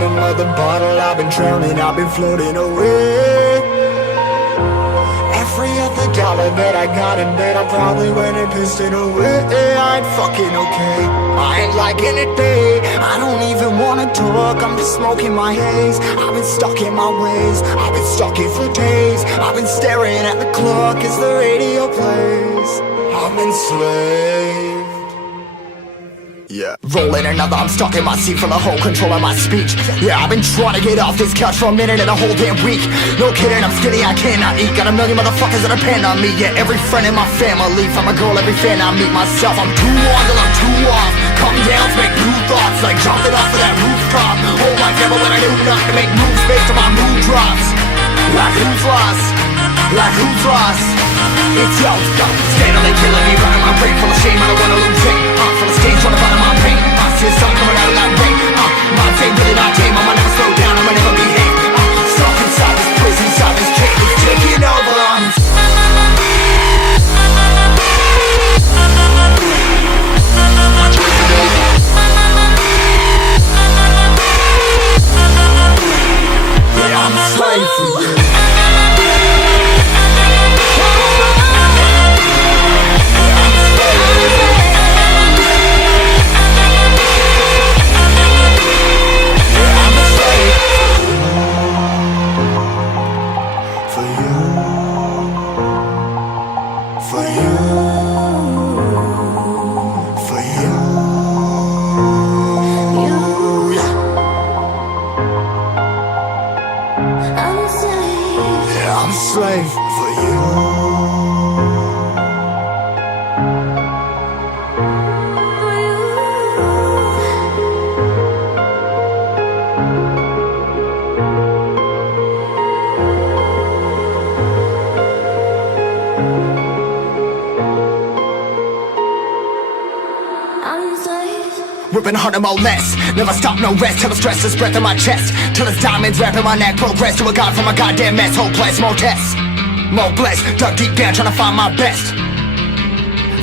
bottom of the bottle, I've been drowning, I've been floating away. Every other dollar that I got in bed, I probably went and pissed it away. I ain't fucking okay, I ain't liking it, babe. I don't even wanna talk, I'm just smoking my haze. I've been stuck in my ways, I've been stuck here for days. I've been staring at the clock as the radio plays. I'm enslaved. Yeah. Rolling another, I'm stuck in my seat, full of whole control of my speech. Yeah, I've been trying to get off this couch for a minute and a whole damn week. No kidding, I'm skinny, I cannot eat. Got a million motherfuckers that depend on me. Yeah, every friend in my family, from a girl, every fan I meet myself. I'm too on till I'm too off. Come down to make new thoughts, like jumping off of that rooftop. Hold my camera when I knew not to make moves based on my mood drops. Like who's lost? Like who's lost? It's yo, steadily killing me, running my brain full of shame. I don't wanna lose it. Full of stage, trying to find my pain. I see the sun coming out of that rain. My day really not tame. I'ma never slow down, I'ma never behave. Stuck inside this prison, inside this cage, it's taking over. Yeah, I'm a slave for you. I'm a slave for you. Ripping harder, more less. Never stop, no rest. Till the stress is breath in my chest. Till it's diamonds wrapping my neck. Progress to a god from a goddamn mess. Hopeless, more tests, more blessed. Dug deep down trying to find my best.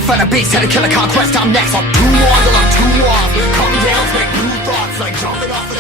Find a beast, had to kill a conquest. I'm next. I'm too on till I'm too off. Come down, make new thoughts, like jumping off the